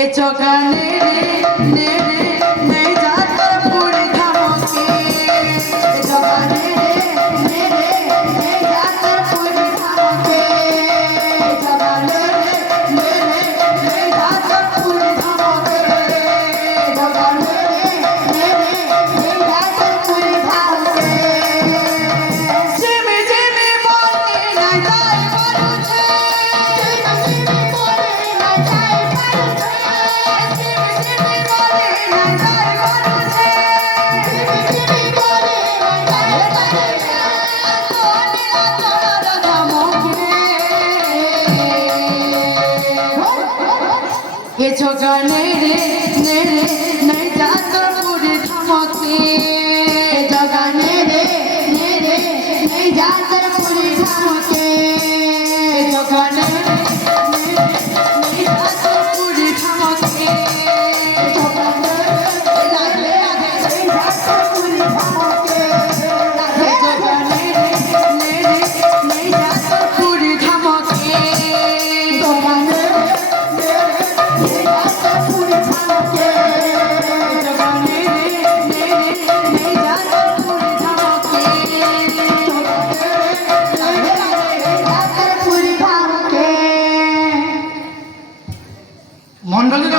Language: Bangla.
এ চোখানে রে নে যাতর পুরি ধামকে এ চোখানে রে নে যাতর পুরি ধামকে এ চোখানে রে নে যাতর পুরি ধামকে এ চোখানে রে নে যাতর পুরি ধামকে জিমি জিমি বলতে না যাই পারুছে জিমি বলে না যাই পারুছে জিমি বলে না যাই পারুছে জিমি বলে না যাই পারুছে তোনিরা তোরা ধামকে এ চোখানে রে